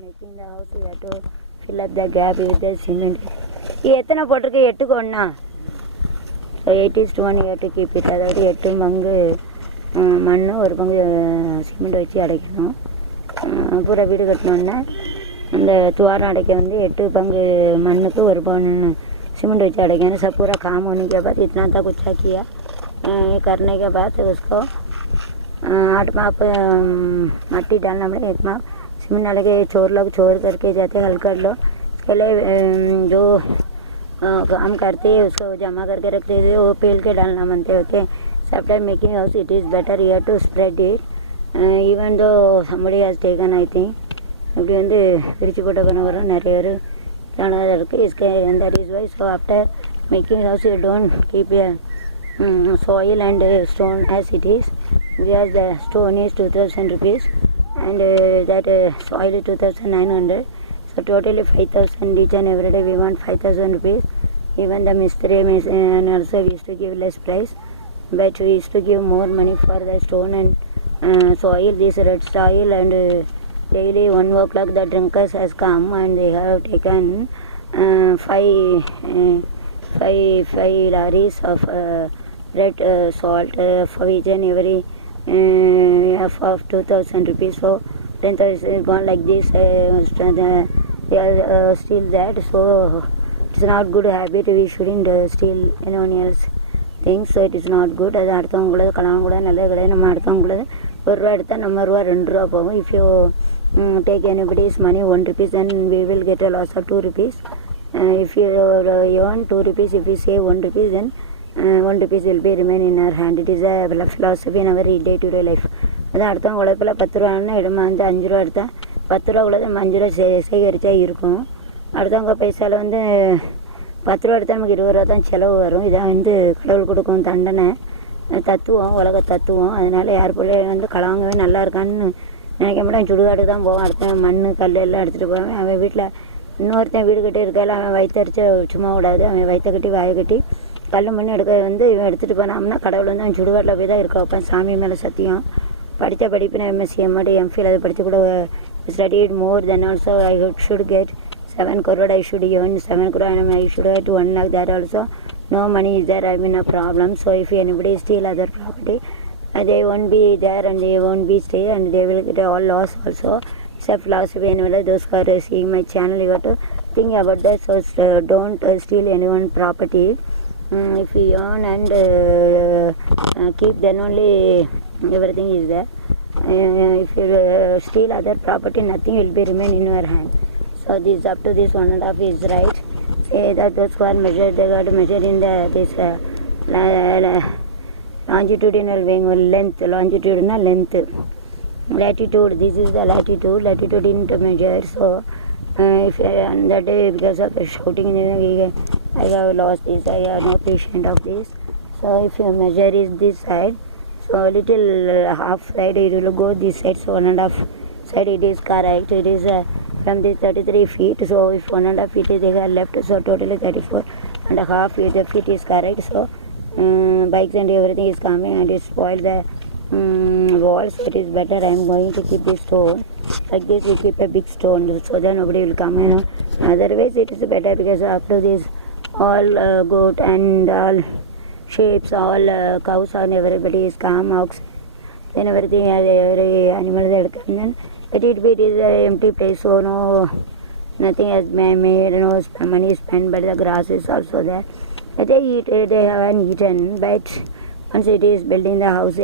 making the house, you have to fill up the gap with the cement. இது எத்தனை போட்டிருக்கு? 8க்கு 1. So 8:1 you have to keep it. அதாவது 8 பங்கு மண், 1 பங்கு சிமெண்ட் வச்சு அடைக்கணும். பூரா வீடு கட்டினோன்னா இந்த துவாரம் அடைக்க வந்து 8 பங்கு மண்ணுக்கு 1 பவுன் सीमेंट वैसे अड़ेगा सब पूरा काम होने के बाद इतना तक अच्छा किया। ये करने के बाद उसको 8 माप मट्टी डालना पड़े, 1 माप सीमेंट डाल के छोर करके जाते हल्का लो। उसके लिए जो काम करते हैं उसको जमा करके रखते थे, वो पेल के डालना बनते होते। After making house it is better you have to spread it even though somebody has taken I think இப்படி வந்து பிரித்து போட்ட வரும் நிறைய பேர் தானதாக இருக்குது. इसके that is why so after making house you don't keep a soil and stone as it is, because the stone is 2000 rupees and that soil is 2900, so totally 5000 each and every day we want 5000 rupees. Even the mistri and also we used to give less price, but we used to give more money for the stone and soil. This red soil and daily 1 o'clock the drinkers has come and they have taken 5 lorries of red salt for each and every half of 2000 rupees. So 10,000 is gone like this. They are steal that, so it's not good habit. We shouldn't steal anyone else things, so it is not good. அது அடுத்தவங்களது கலவங்க நல்லது கிடையாது. நம்ம அடுத்தவங்களது 1 ரூபா எடுத்தால் நம்ம ரூபா 2 ரூபா போகும். If you take anybody's money 1 rupees, then we will get a loss of 2 rupees. If you earn 2 rupees, if you save 1 rupees, then 1 rupees will be remain in our hand. It is a philosophy in our day to day life. அதான் அடுத்தவங்க உழைப்பில் 10 ரூபான்னா இடமா வந்து 5 ரூபா எடுத்தால் 10 ரூபா உள்ளது நம்ம 5 ரூபா சேகரித்தா இருக்கும். அடுத்தவங்க பைசாவில் வந்து 10 ரூபா எடுத்தால் நமக்கு 20 ரூபா தான் செலவு வரும். இதான் வந்து கடவுள் கொடுக்கும் தண்டனை, தத்துவம், உலக தத்துவம். அதனால் யார் பிள்ளை வந்து களவாங்கவே நல்லா இருக்கான்னு நினைக்க மாட்டேன். சுடுகாடு தான் போவான். அடுத்த மண் கல் எல்லாம் எடுத்துகிட்டு போவேன். அவன் வீட்டில் இன்னொருத்தன் வீடு கட்டி இருக்கால, அவன் வயிற்றடிச்ச சும்மா விடாது. அவன் வயிற்ற கட்டி வாயை கட்டி கல் மண் எடுக்க வந்து இவன் எடுத்துகிட்டு போனாம்னா கடவுள் வந்து அவன் சுடுகாட்டில் போய் தான் இருக்க வைப்பான். சாமி மேலே சத்தியம். படித்த படிப்பு நான் எம்எஸ்சி எம்எட் எம்ஃபில் அதை படித்து கூட studied more then also I should get 7 crore. I should earn 7 crore and I should get 1 lakh. That also no money is there. I mean a problem. So if anybody steal other property, they won't be there and they won't be stay and they will get all loss also. It's a philosophy. Anyway, those who are seeing my channel, you got to think about that. So don't steal anyone's property. If you earn and keep, then only everything is there. If you steal other property, nothing will be remain in your hand. So this up to this 1.5 is right. Say that those who are measured, they got to measure in the this longitudinal length, longitudinal length, latitude. This is the latitude. Latitude didn't measure. So if on that day because of the shouting, I have lost this. I have no patient of this. So if your measure is this side, so little half side it will go this side. So 1.5 side it is correct. It is from this 33 feet. So if 1.5 feet they have left, so totally 34.5 feet is correct. So bikes and everything is coming and it spoil the walls. So it is better I am going to keep this stone like this. We keep a big stone so that nobody will come, you know. Otherwise it is better because after this all goat and all sheep, all cows and everybody is come, ox, then everything every animal they come. Then it is an empty place, so no nothing has been made, no money is spent, but the grass is also there. They eat, they haven't eaten, but once it is building the house